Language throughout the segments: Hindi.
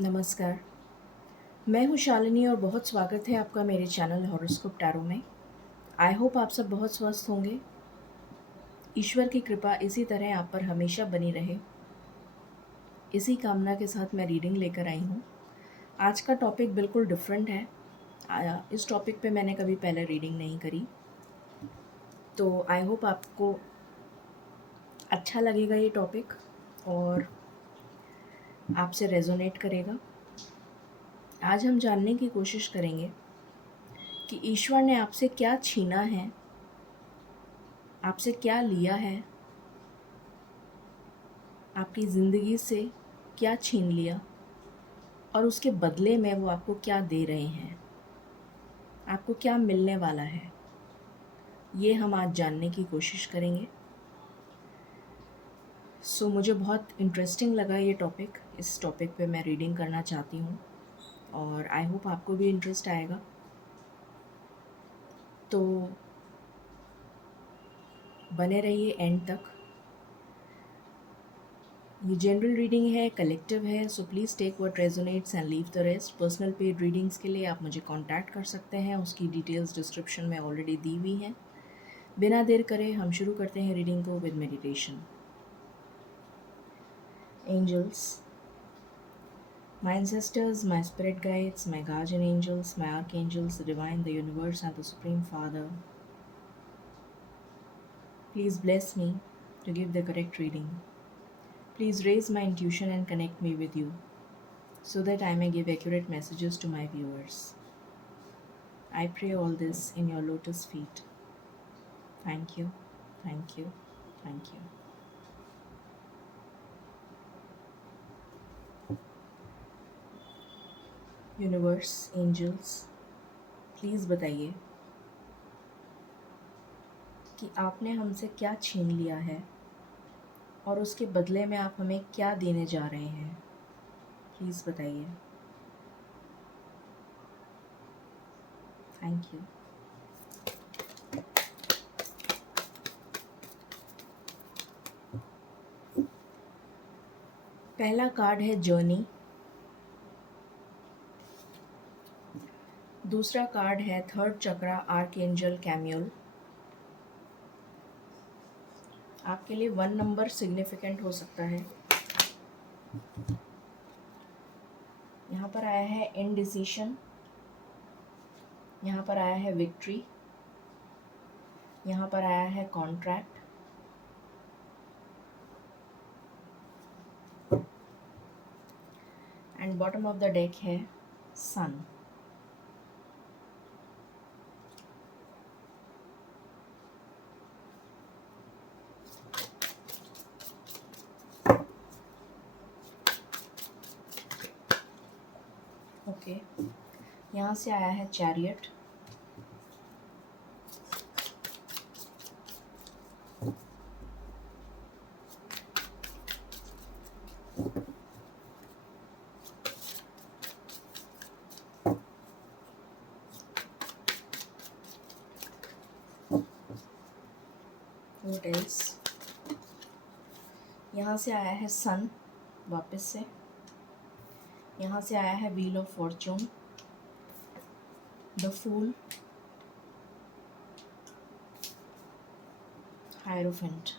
नमस्कार। मैं हूँ शालिनी और बहुत स्वागत है आपका मेरे चैनल हॉरोस्कोप टैरो में। आई होप आप सब बहुत स्वस्थ होंगे। ईश्वर की कृपा इसी तरह आप पर हमेशा बनी रहे, इसी कामना के साथ मैं रीडिंग लेकर आई हूँ। आज का टॉपिक बिल्कुल डिफरेंट है। इस टॉपिक पे मैंने कभी पहले रीडिंग नहीं करी, तो आई होप आपको अच्छा लगेगा ये टॉपिक और आपसे रेजोनेट करेगा। आज हम जानने की कोशिश करेंगे कि ईश्वर ने आपसे क्या छीना है, आपसे क्या लिया है, आपकी ज़िंदगी से क्या छीन लिया और उसके बदले में वो आपको क्या दे रहे हैं, आपको क्या मिलने वाला है, ये हम आज जानने की कोशिश करेंगे। मुझे बहुत इंटरेस्टिंग लगा ये टॉपिक। इस टॉपिक पे मैं रीडिंग करना चाहती हूँ और आई होप आपको भी इंटरेस्ट आएगा। तो बने रहिए एंड तक। ये जनरल रीडिंग है, कलेक्टिव है, so please take what resonates and leave the rest. Personal paid readings के लिए आप मुझे कांटेक्ट कर सकते हैं, उसकी डिटेल्स डिस्क्रिप्शन में ऑलरेडी दी हुई हैं। बिना देर करे हम शुरू करते हैं रीडिंग को with meditation. Angels, my ancestors, my spirit guides, my guardian angels, my archangels, the divine, the universe, and the Supreme Father, please bless me to give the correct reading. Please raise my intuition and connect me with you so that I may give accurate messages to my viewers. I pray all this in your lotus feet. Thank you, thank you, thank you. Universe, angels, please बताइए कि आपने हमसे क्या छीन लिया है और उसके बदले में आप हमें क्या देने जा रहे हैं। प्लीज़ बताइए। Thank you. पहला कार्ड है जर्नी। दूसरा कार्ड है थर्ड चक्रा, आर्कएंजल कैम्यूल। आपके लिए 1 नंबर सिग्निफिकेंट हो सकता है। यहाँ पर आया है इनडिसीशन, यहाँ पर आया है विक्ट्री, यहाँ पर आया है contract, and bottom of the deck है सन। ओके, यहाँ से आया है चैरियट, व्हाट एल्स, यहाँ से आया है सन वापस से, यहाँ से आया है wheel of fortune, the fool, hierophant,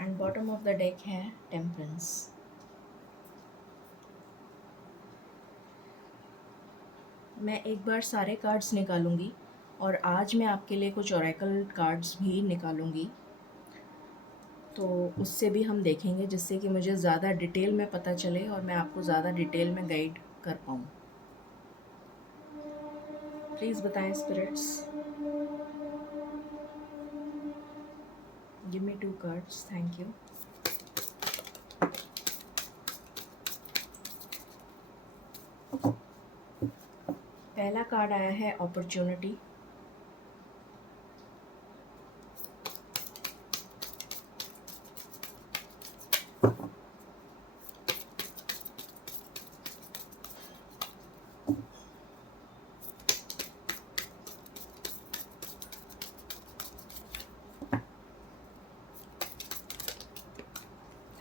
and bottom of the deck है टेम्परेंस। मैं एक बार सारे कार्ड्स निकालूंगी और आज मैं आपके लिए कुछ ओरेकल कार्ड्स भी निकालूंगी, तो उससे भी हम देखेंगे जिससे कि मुझे ज़्यादा डिटेल में पता चले और मैं आपको ज़्यादा डिटेल में गाइड कर पाऊँ। प्लीज़ बताएं spirits. Give me 2 cards, thank you. पहला कार्ड आया है अपॉर्चुनिटी,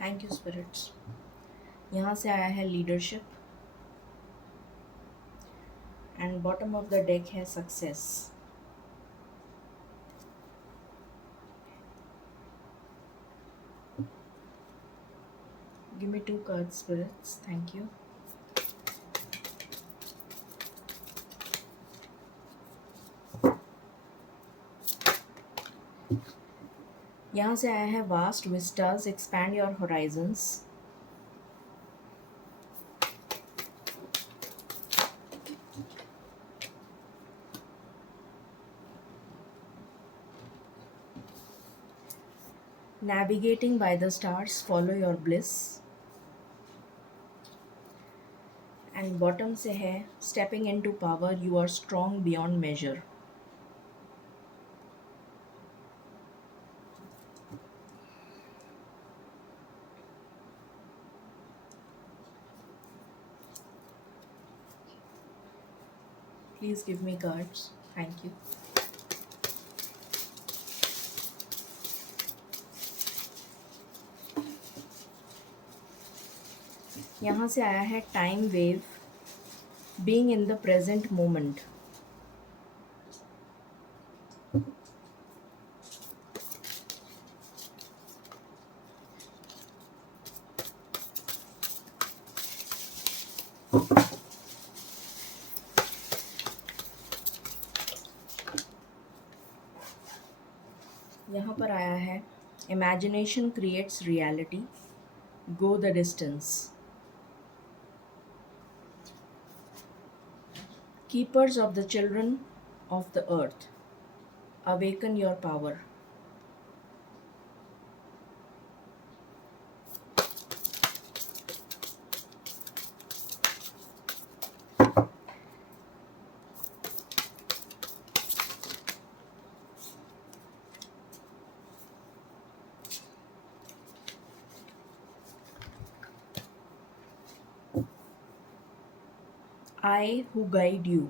थैंक यू स्पिरिट्स। यहाँ से आया है leadership and bottom of the deck है success. Give me 2 cards spirits, thank you. यहाँ से आया है vast vistas, expand your horizons. Navigating by the stars, follow your bliss। And bottom से है stepping into power, you are strong beyond measure. Please give me cards, thank you. यहाँ से आया है time wave, being in the present moment. यहाँ पर आया है imagination creates reality, go the distance. Keepers of the children of the earth, awaken your power. I who guide you,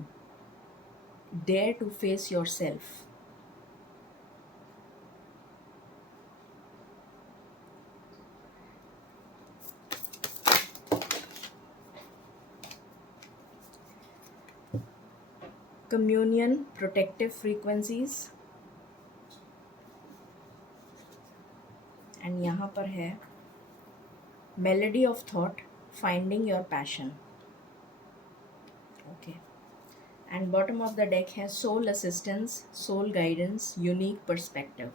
dare to face yourself। Communion, protective frequencies। And यहाँ पर है melody of thought, finding your passion. Okay, and bottom of the deck है soul assistance, soul guidance, unique perspective.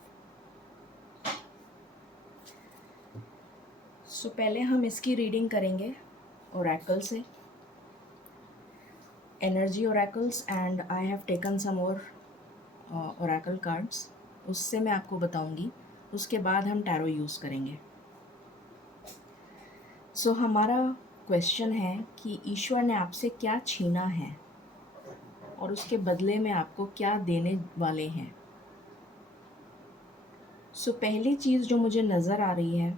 So पहले हम इसकी रीडिंग करेंगे ओरेकल से, energy oracles, and I have taken some और ओरेकल कार्ड्स, उससे मैं आपको बताऊंगी। उसके बाद हम टैरो यूज़ करेंगे। सो हमारा क्वेश्चन है कि ईश्वर ने आपसे क्या छीना है और उसके बदले में आपको क्या देने वाले हैं। सो पहली चीज़ जो मुझे नज़र आ रही है,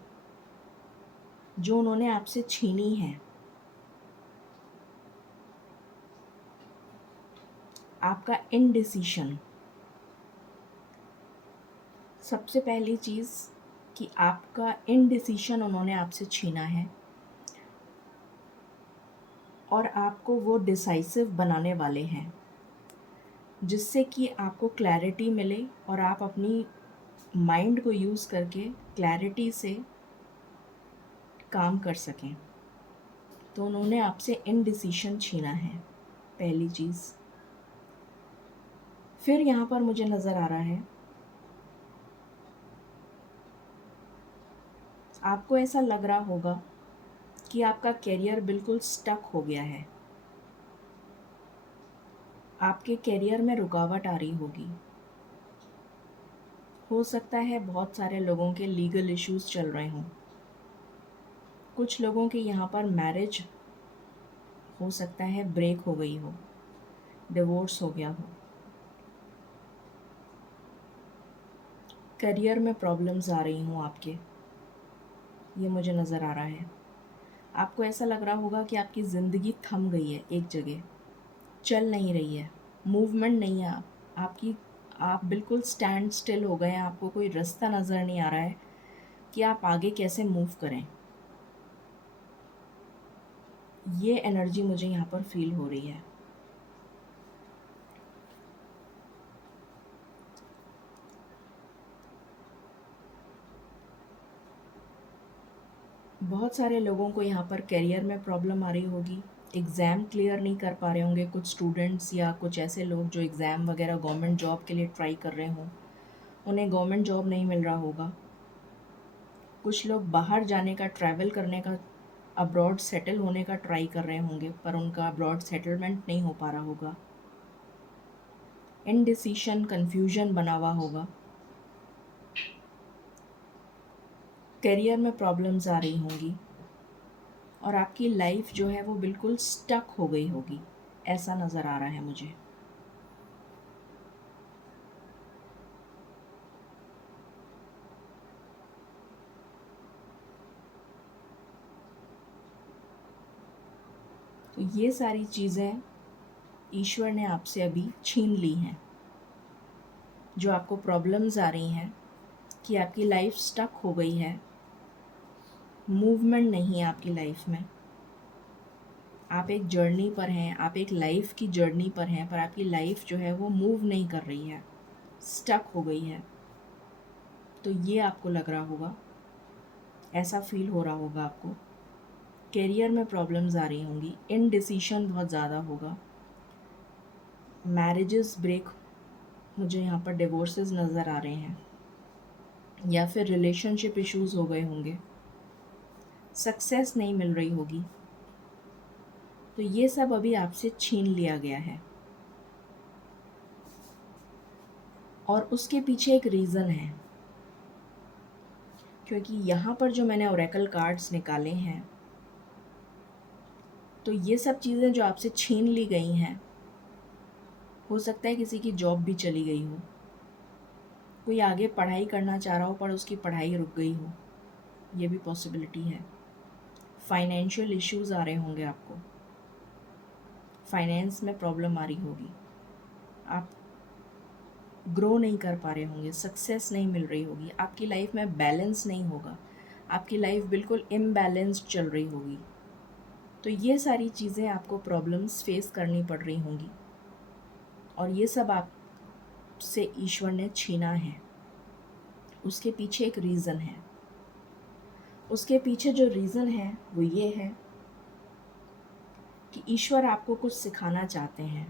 जो उन्होंने आपसे छीनी है, आपका इनडिसीशन। सबसे पहली चीज़ कि आपका इनडिसीशन उन्होंने आपसे छीना है और आपको वो डिसाइसिव बनाने वाले हैं, जिससे कि आपको क्लैरिटी मिले और आप अपनी माइंड को यूज़ करके क्लैरिटी से काम कर सकें। तो उन्होंने आपसे इनडिसीशन छीना है, पहली चीज़। फिर यहाँ पर मुझे नज़र आ रहा है आपको ऐसा लग रहा होगा कि आपका करियर बिल्कुल स्टक हो गया है, आपके करियर में रुकावट आ रही होगी। हो सकता है बहुत सारे लोगों के लीगल इश्यूज़ चल रहे हों, कुछ लोगों के यहाँ पर मैरिज हो सकता है ब्रेक हो गई हो, डिवोर्स हो गया हो, करियर में प्रॉब्लम्स आ रही हों आपके, ये मुझे नज़र आ रहा है। आपको ऐसा लग रहा होगा कि आपकी ज़िंदगी थम गई है एक जगह, चल नहीं रही है, मूवमेंट नहीं है, आप बिल्कुल स्टैंड स्टिल हो गए हैं, आपको कोई रास्ता नज़र नहीं आ रहा है, कि आप आगे कैसे मूव करें। ये एनर्जी मुझे यहाँ पर फील हो रही है। बहुत सारे लोगों को यहाँ पर करियर में प्रॉब्लम आ रही होगी, एग्ज़ाम क्लियर नहीं कर पा रहे होंगे कुछ स्टूडेंट्स या कुछ ऐसे लोग जो एग्ज़ाम वगैरह गवर्नमेंट जॉब के लिए ट्राई कर रहे हों, उन्हें गवर्नमेंट जॉब नहीं मिल रहा होगा। कुछ लोग बाहर जाने का, ट्रैवल करने का, अब्रॉड सेटल होने का ट्राई कर रहे होंगे, पर उनका अब्रॉड सेटलमेंट नहीं हो पा रहा होगा। इनडिसीशन, कन्फ्यूजन बना हुआ होगा। करियर में प्रॉब्लम्स आ रही होंगी और आपकी लाइफ जो है वो बिल्कुल स्टक हो गई होगी, ऐसा नज़र आ रहा है मुझे। तो ये सारी चीज़ें ईश्वर ने आपसे अभी छीन ली हैं। जो आपको प्रॉब्लम्स आ रही हैं कि आपकी लाइफ स्टक हो गई है, मूवमेंट नहीं है आपकी लाइफ में, आप एक जर्नी पर हैं, आप एक लाइफ की जर्नी पर हैं, पर आपकी लाइफ जो है वो मूव नहीं कर रही है, स्टक हो गई है। तो ये आपको लग रहा होगा, ऐसा फील हो रहा होगा आपको। करियर में प्रॉब्लम्स आ रही होंगी, इनडिसीशन बहुत ज़्यादा होगा, मैरिजेस ब्रेक, मुझे यहाँ पर डिवोर्सेस नज़र आ रहे हैं, या फिर रिलेशनशिप इश्यूज़ हो गए होंगे, सक्सेस नहीं मिल रही होगी। तो ये सब अभी आपसे छीन लिया गया है और उसके पीछे एक रीज़न है, क्योंकि यहाँ पर जो मैंने ओरेकल कार्ड्स निकाले हैं, तो ये सब चीज़ें जो आपसे छीन ली गई हैं, हो सकता है किसी की जॉब भी चली गई हो, कोई आगे पढ़ाई करना चाह रहा हो पर उसकी पढ़ाई रुक गई हो, ये भी पॉसिबिलिटी है। फाइनेंशियल इश्यूज़ आ रहे होंगे आपको, फाइनेंस में प्रॉब्लम आ रही होगी, आप ग्रो नहीं कर पा रहे होंगे, सक्सेस नहीं मिल रही होगी, आपकी लाइफ में बैलेंस नहीं होगा, आपकी लाइफ बिल्कुल इम्बैलेंस्ड चल रही होगी। तो ये सारी चीज़ें आपको प्रॉब्लम्स फेस करनी पड़ रही होंगी और ये सब आपसे ईश्वर ने छीना है। उसके पीछे एक रीज़न है। उसके पीछे जो रीज़न है वो ये है कि ईश्वर आपको कुछ सिखाना चाहते हैं,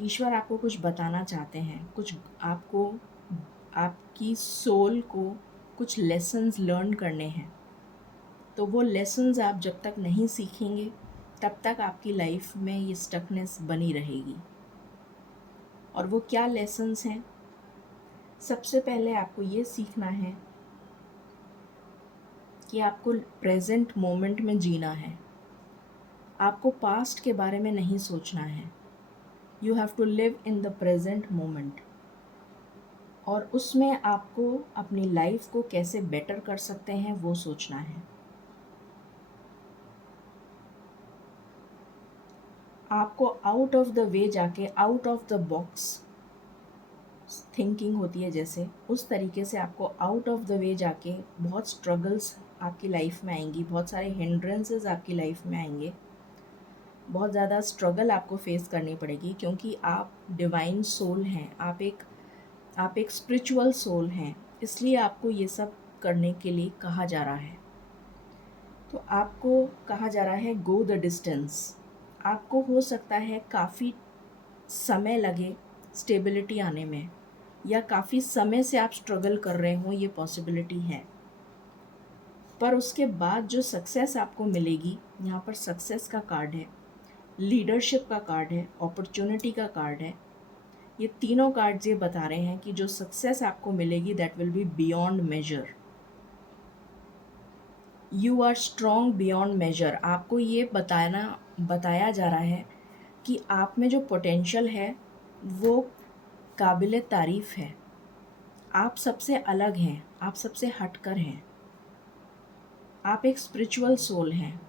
ईश्वर आपको कुछ बताना चाहते हैं, कुछ आपको, आपकी सोल को कुछ लेसन्स लर्न करने हैं। तो वो लेसन्स आप जब तक नहीं सीखेंगे तब तक आपकी लाइफ में ये स्टकनेस बनी रहेगी। और वो क्या लेसन्स हैं? सबसे पहले आपको ये सीखना है कि आपको प्रेजेंट मोमेंट में जीना है, आपको पास्ट के बारे में नहीं सोचना है। You have to live in the present moment, और उसमें आपको अपनी लाइफ को कैसे बेटर कर सकते हैं वो सोचना है। आपको आउट ऑफ द वे जाके, out of the box thinking होती है जैसे, उस तरीके से आपको आउट ऑफ द वे जाके बहुत स्ट्रगल्स आपकी लाइफ में आएंगी, बहुत सारे हिंड्रेंसेस आपकी लाइफ में आएंगे, बहुत ज़्यादा स्ट्रगल आपको फेस करनी पड़ेगी, क्योंकि आप डिवाइन सोल हैं, आप एक स्पिरिचुअल सोल हैं, इसलिए आपको ये सब करने के लिए कहा जा रहा है। तो आपको कहा जा रहा है गो द डिस्टेंस। आपको हो सकता है काफ़ी समय लगे स्टेबिलिटी आने में, या काफ़ी समय से आप स्ट्रगल कर रहे हो, ये पॉसिबिलिटी है। पर उसके बाद जो सक्सेस आपको मिलेगी, यहाँ पर सक्सेस का कार्ड है, लीडरशिप का कार्ड है, अपॉर्चुनिटी का कार्ड है, ये तीनों कार्ड्स ये बता रहे हैं कि जो सक्सेस आपको मिलेगी that will be beyond measure. You are strong beyond measure. आपको ये बताया जा रहा है कि आप में जो पोटेंशियल है वो काबिल तारीफ़ है, आप सबसे अलग हैं, आप सबसे हटकर हैं, आप एक स्पिरिचुअल सोल हैं,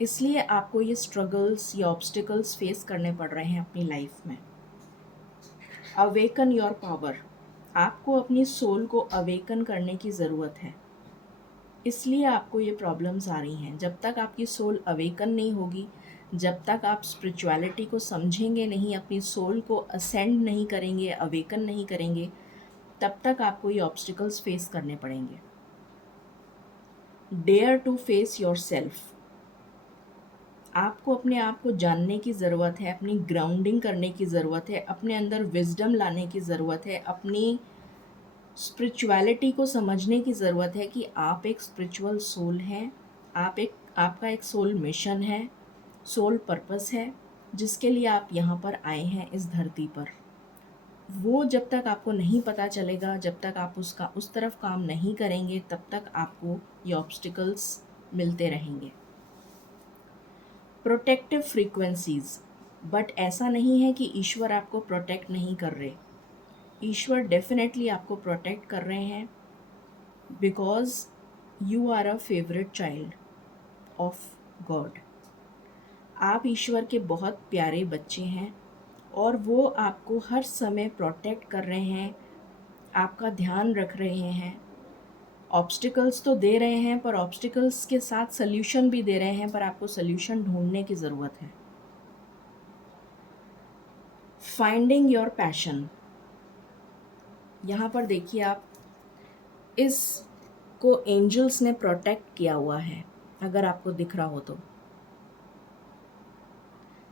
इसलिए आपको ये स्ट्रगल्स या ऑब्स्टिकल्स फेस करने पड़ रहे हैं अपनी लाइफ में। Awaken your power. आपको अपनी सोल को अवेकन करने की ज़रूरत है, इसलिए आपको ये प्रॉब्लम्स आ रही हैं। जब तक आपकी सोल अवेकन नहीं होगी, जब तक आप स्पिरिचुअलिटी को समझेंगे नहीं, अपनी सोल को असेंड नहीं करेंगे, अवेकन नहीं करेंगे, तब तक आपको ये ऑब्स्टिकल्स फेस करने पड़ेंगे। Dare to face yourself. आपको अपने आप को जानने की ज़रूरत है, अपनी ग्राउंडिंग करने की ज़रूरत है, अपने अंदर विजडम लाने की ज़रूरत है, अपनी स्पिरिचुअलिटी को समझने की ज़रूरत है कि आप एक स्पिरिचुअल सोल हैं, आपका एक सोल मिशन है, सोल पर्पस है, जिसके लिए आप यहाँ पर आए हैं इस धरती पर। वो जब तक आपको नहीं पता चलेगा, जब तक आप उस तरफ काम नहीं करेंगे, तब तक आपको ये ऑब्स्टिकल्स मिलते रहेंगे। Protective frequencies. बट ऐसा नहीं है कि ईश्वर आपको प्रोटेक्ट नहीं कर रहे। ईश्वर डेफिनेटली आपको प्रोटेक्ट कर रहे हैं, because you are a favourite child of God. आप ईश्वर के बहुत प्यारे बच्चे हैं और वो आपको हर समय प्रोटेक्ट कर रहे हैं, आपका ध्यान रख रहे हैं। ऑब्स्टिकल्स तो दे रहे हैं, पर ऑब्स्टिकल्स के साथ सल्यूशन भी दे रहे हैं, पर आपको सल्यूशन ढूंढने की ज़रूरत है। Finding your passion. यहाँ पर देखिए, आप इसको एंजल्स ने प्रोटेक्ट किया हुआ है, अगर आपको दिख रहा हो तो।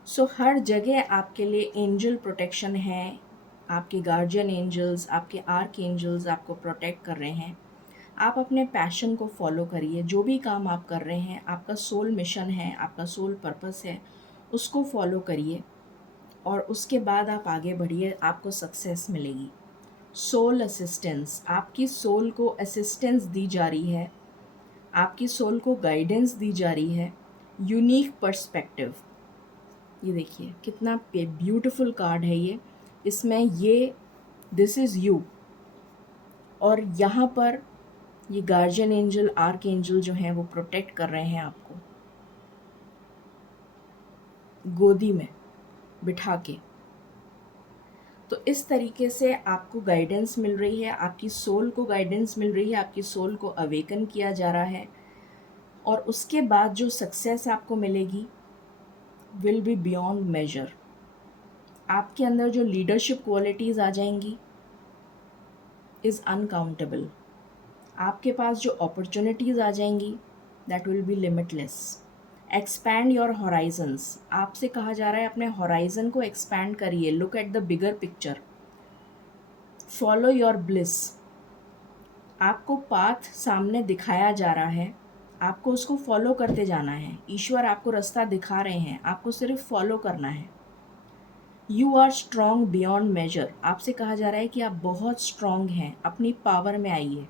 सो हर जगह आपके लिए एंजल प्रोटेक्शन है। आपके गार्जियन एंजल्स, आपके आर्क एंजल्स आपको प्रोटेक्ट कर रहे हैं। आप अपने पैशन को फॉलो करिए। जो भी काम आप कर रहे हैं, आपका सोल मिशन है, आपका सोल पर्पस है, उसको फॉलो करिए और उसके बाद आप आगे बढ़िए, आपको सक्सेस मिलेगी। Soul assistance. आपकी सोल को असिस्टेंस दी जा रही है, आपकी सोल को गाइडेंस दी जा रही है। Unique perspective. ये देखिए कितना ब्यूटीफुल कार्ड है ये। इसमें ये दिस इज़ यू, और यहाँ पर ये गार्जियन एंजल, आर्क एंजल जो हैं वो प्रोटेक्ट कर रहे हैं आपको, गोदी में बिठा के। तो इस तरीके से आपको गाइडेंस मिल रही है, आपकी सोल को गाइडेंस मिल रही है, आपकी सोल को अवेकन किया जा रहा है। और उसके बाद जो सक्सेस आपको मिलेगी विल बी बियॉन्ड मेजर। आपके अंदर जो लीडरशिप क्वालिटीज़ आ जाएंगी इज़ अनकाउंटेबल। आपके पास जो अपॉर्चुनिटीज़ आ जाएंगी that will be limitless. Expand your horizons. आपसे कहा जा रहा है अपने हॉराइजन को एक्सपैंड करिए। Look at the bigger picture. Follow your bliss. आपको पाथ सामने दिखाया जा रहा है, आपको उसको फॉलो करते जाना है। ईश्वर आपको रास्ता दिखा रहे हैं, आपको सिर्फ फॉलो करना है। You are strong beyond measure. आपसे कहा जा रहा है कि आप बहुत स्ट्रॉन्ग हैं, अपनी पावर में आइए।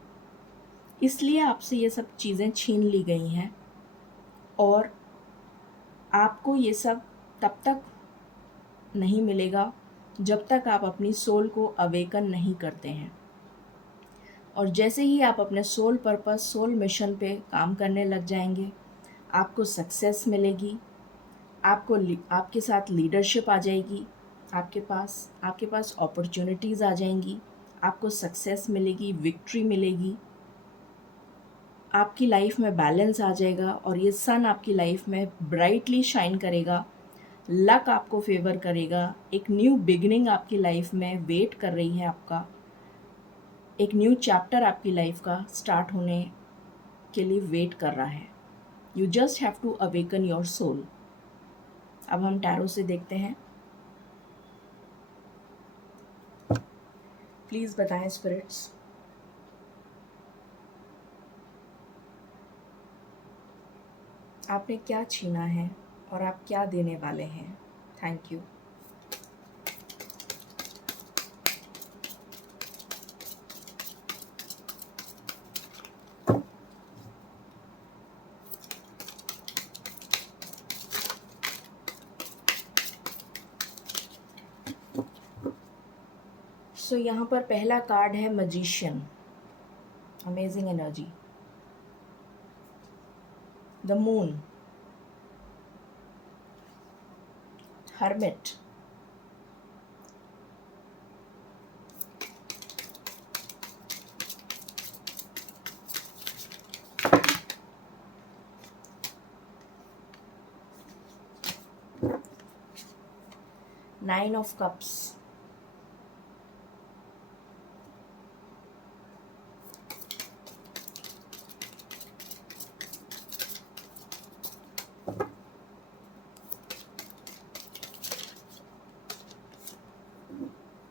इसलिए आपसे ये सब चीज़ें छीन ली गई हैं और आपको ये सब तब तक नहीं मिलेगा जब तक आप अपनी सोल को अवेकन नहीं करते हैं। और जैसे ही आप अपने सोल पर्पस, सोल मिशन पे काम करने लग जाएंगे, आपको सक्सेस मिलेगी, आपके साथ लीडरशिप आ जाएगी, आपके पास अपॉर्चुनिटीज़ आ जाएंगी, आपको सक्सेस मिलेगी, विक्ट्री मिलेगी, आपकी लाइफ में बैलेंस आ जाएगा और ये सन आपकी लाइफ में ब्राइटली शाइन करेगा। लक आपको फेवर करेगा। एक न्यू बिगिनिंग आपकी लाइफ में वेट कर रही है आपका। एक न्यू चैप्टर आपकी लाइफ का स्टार्ट होने के लिए वेट कर रहा है। You just have to awaken your soul. अब हम टैरो से देखते हैं। प्लीज़ बताएं स्पिरिट्स, आपने क्या छीना है और आप क्या देने वाले हैं। Thank you. सो यहाँ पर पहला कार्ड है magician, amazing energy. The moon, hermit, 9 of Cups,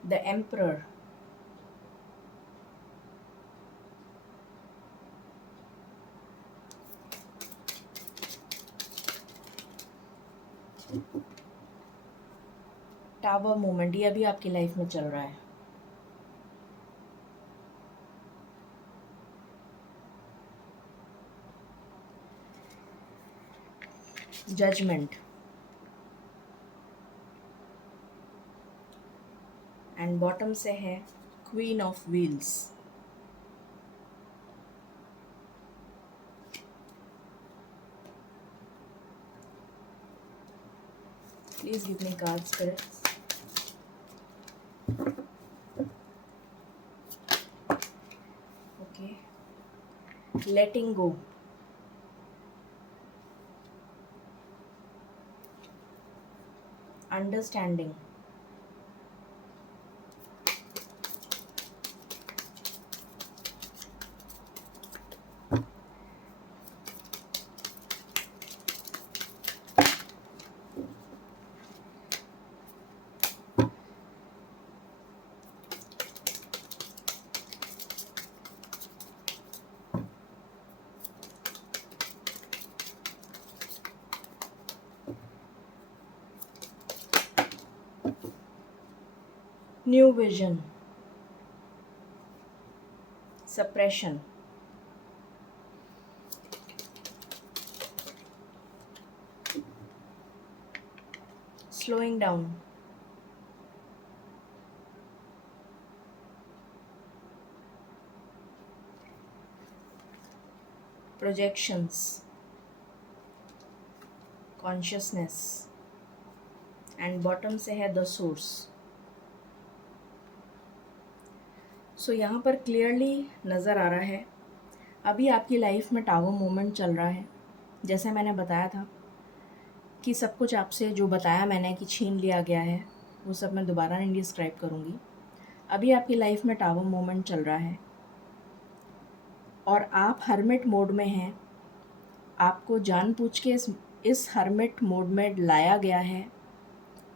the Emperor, tower moment, ये अभी आपकी लाइफ में चल रहा है। जजमेंट एंड बॉटम से है queen of wheels. Please give me cards spirits. Okay, letting go, understanding, new vision, suppression, slowing down, projections, consciousness and bottom से है द सोर्स। सो यहाँ पर क्लियरली नज़र आ रहा है अभी आपकी लाइफ में टावर मोमेंट चल रहा है। जैसे मैंने बताया था कि सब कुछ आपसे जो बताया मैंने कि छीन लिया गया है वो सब मैं दोबारा नहीं डिस्क्राइब करूँगी। अभी आपकी लाइफ में टावर मोमेंट चल रहा है और आप हर्मिट मोड में हैं। आपको जानबूझ के इस हर्मिट मोड में लाया गया है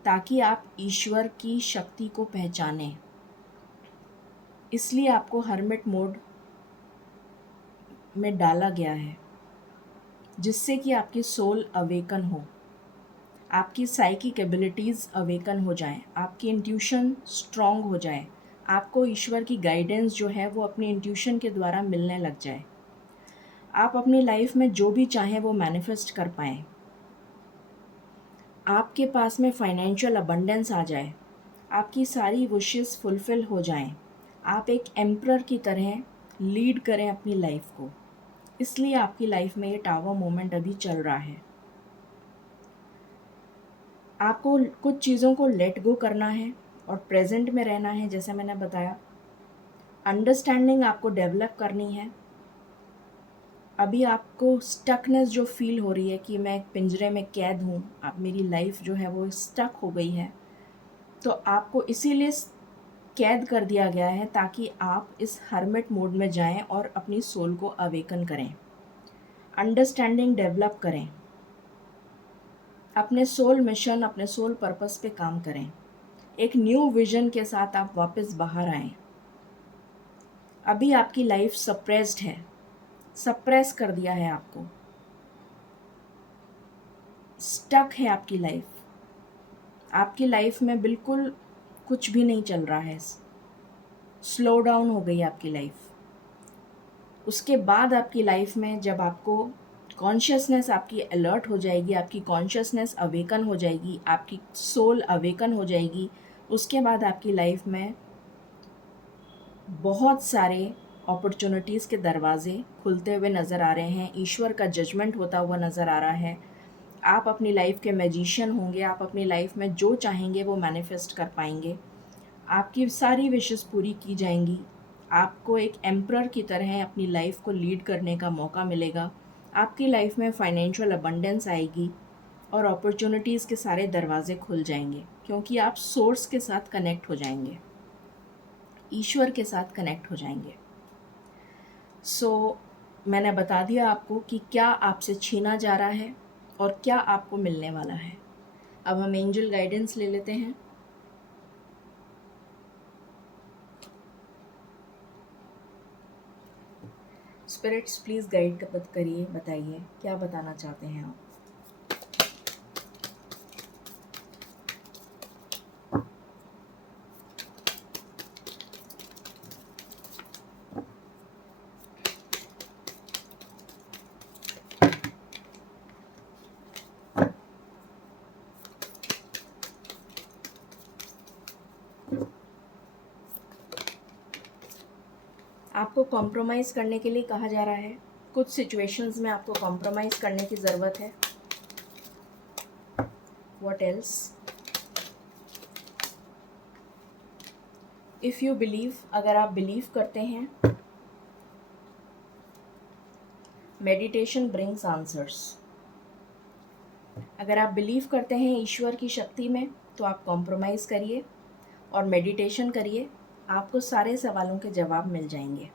ताकि आप ईश्वर की शक्ति को पहचानें। इसलिए आपको हर्मिट मोड में डाला गया है जिससे कि आपकी सोल अवेकन हो, आपकी साइकिक एबिलिटीज़ अवेकन हो जाएं, आपकी इंट्यूशन स्ट्रॉन्ग हो जाए, आपको ईश्वर की गाइडेंस जो है वो अपनी इंट्यूशन के द्वारा मिलने लग जाए, आप अपनी लाइफ में जो भी चाहें वो मैनिफेस्ट कर पाएँ, आपके पास में फाइनेंशियल अबंडेंस आ जाए, आपकी सारी विशेस फुलफ़िल हो जाएं, आप एक एम्परर की तरह लीड करें अपनी लाइफ को। इसलिए आपकी लाइफ में ये टावर मोमेंट अभी चल रहा है। आपको कुछ चीज़ों को लेट गो करना है और प्रेजेंट में रहना है। जैसे मैंने बताया, अंडरस्टैंडिंग आपको डेवलप करनी है। अभी आपको स्टकनेस जो फील हो रही है कि मैं एक पिंजरे में कैद हूँ, अब मेरी लाइफ जो है वो स्टक हो गई है, तो आपको इसीलिए कैद कर दिया गया है ताकि आप इस हर्मिट मोड में जाएं और अपनी सोल को अवेकन करें, अंडरस्टैंडिंग डेवलप करें, अपने सोल मिशन, अपने सोल पर्पस पे काम करें। एक न्यू विजन के साथ आप वापस बाहर आएं। अभी आपकी लाइफ सप्रेस्ड है, सप्रेस कर दिया है आपको, स्टक है आपकी लाइफ। आपकी लाइफ में बिल्कुल कुछ भी नहीं चल रहा है, स्लो डाउन हो गई आपकी लाइफ। उसके बाद आपकी लाइफ में जब आपको कॉन्शियसनेस आपकी अलर्ट हो जाएगी, आपकी कॉन्शियसनेस अवेकन हो जाएगी, आपकी सोल अवेकन हो जाएगी, उसके बाद आपकी लाइफ में बहुत सारे अपॉर्चुनिटीज़ के दरवाज़े खुलते हुए नज़र आ रहे हैं। ईश्वर का जजमेंट होता हुआ नज़र आ रहा है। आप अपनी लाइफ के मैजिशियन होंगे। आप अपनी लाइफ में जो चाहेंगे वो मैनिफेस्ट कर पाएंगे। आपकी सारी विशेस पूरी की जाएंगी। आपको एक एम्परर की तरह अपनी लाइफ को लीड करने का मौका मिलेगा। आपकी लाइफ में फाइनेंशियल अबंडेंस आएगी और अपॉर्चुनिटीज़ के सारे दरवाजे खुल जाएंगे। क्योंकि आप सोर्स के साथ कनेक्ट हो जाएंगे, ईश्वर के साथ कनेक्ट हो जाएंगे। मैंने बता दिया आपको कि क्या आपसे छीना जा रहा है और क्या आपको मिलने वाला है। अब हम एंजल गाइडेंस ले लेते हैं। स्पिरिट्स प्लीज़ गाइड करिए, बताइए क्या बताना चाहते हैं आप। आपको कॉम्प्रोमाइज़ करने के लिए कहा जा रहा है। कुछ सिचुएशंस में आपको कॉम्प्रोमाइज़ करने की ज़रूरत है। What else? If you believe, अगर आप बिलीव करते हैं, मेडिटेशन ब्रिंग्स आंसर्स। अगर आप बिलीव करते हैं ईश्वर की शक्ति में, तो आप कॉम्प्रोमाइज़ करिए और मेडिटेशन करिए, आपको सारे सवालों के जवाब मिल जाएंगे।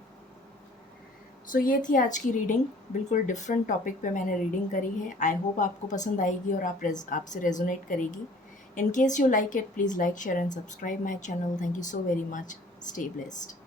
ये थी आज की रीडिंग। बिल्कुल डिफरेंट टॉपिक पे मैंने रीडिंग करी है। आई होप आपको पसंद आएगी और आपसे रेजोनेट करेगी। In case you like it, please like, share and subscribe my channel. Thank you so very much. Stay blessed.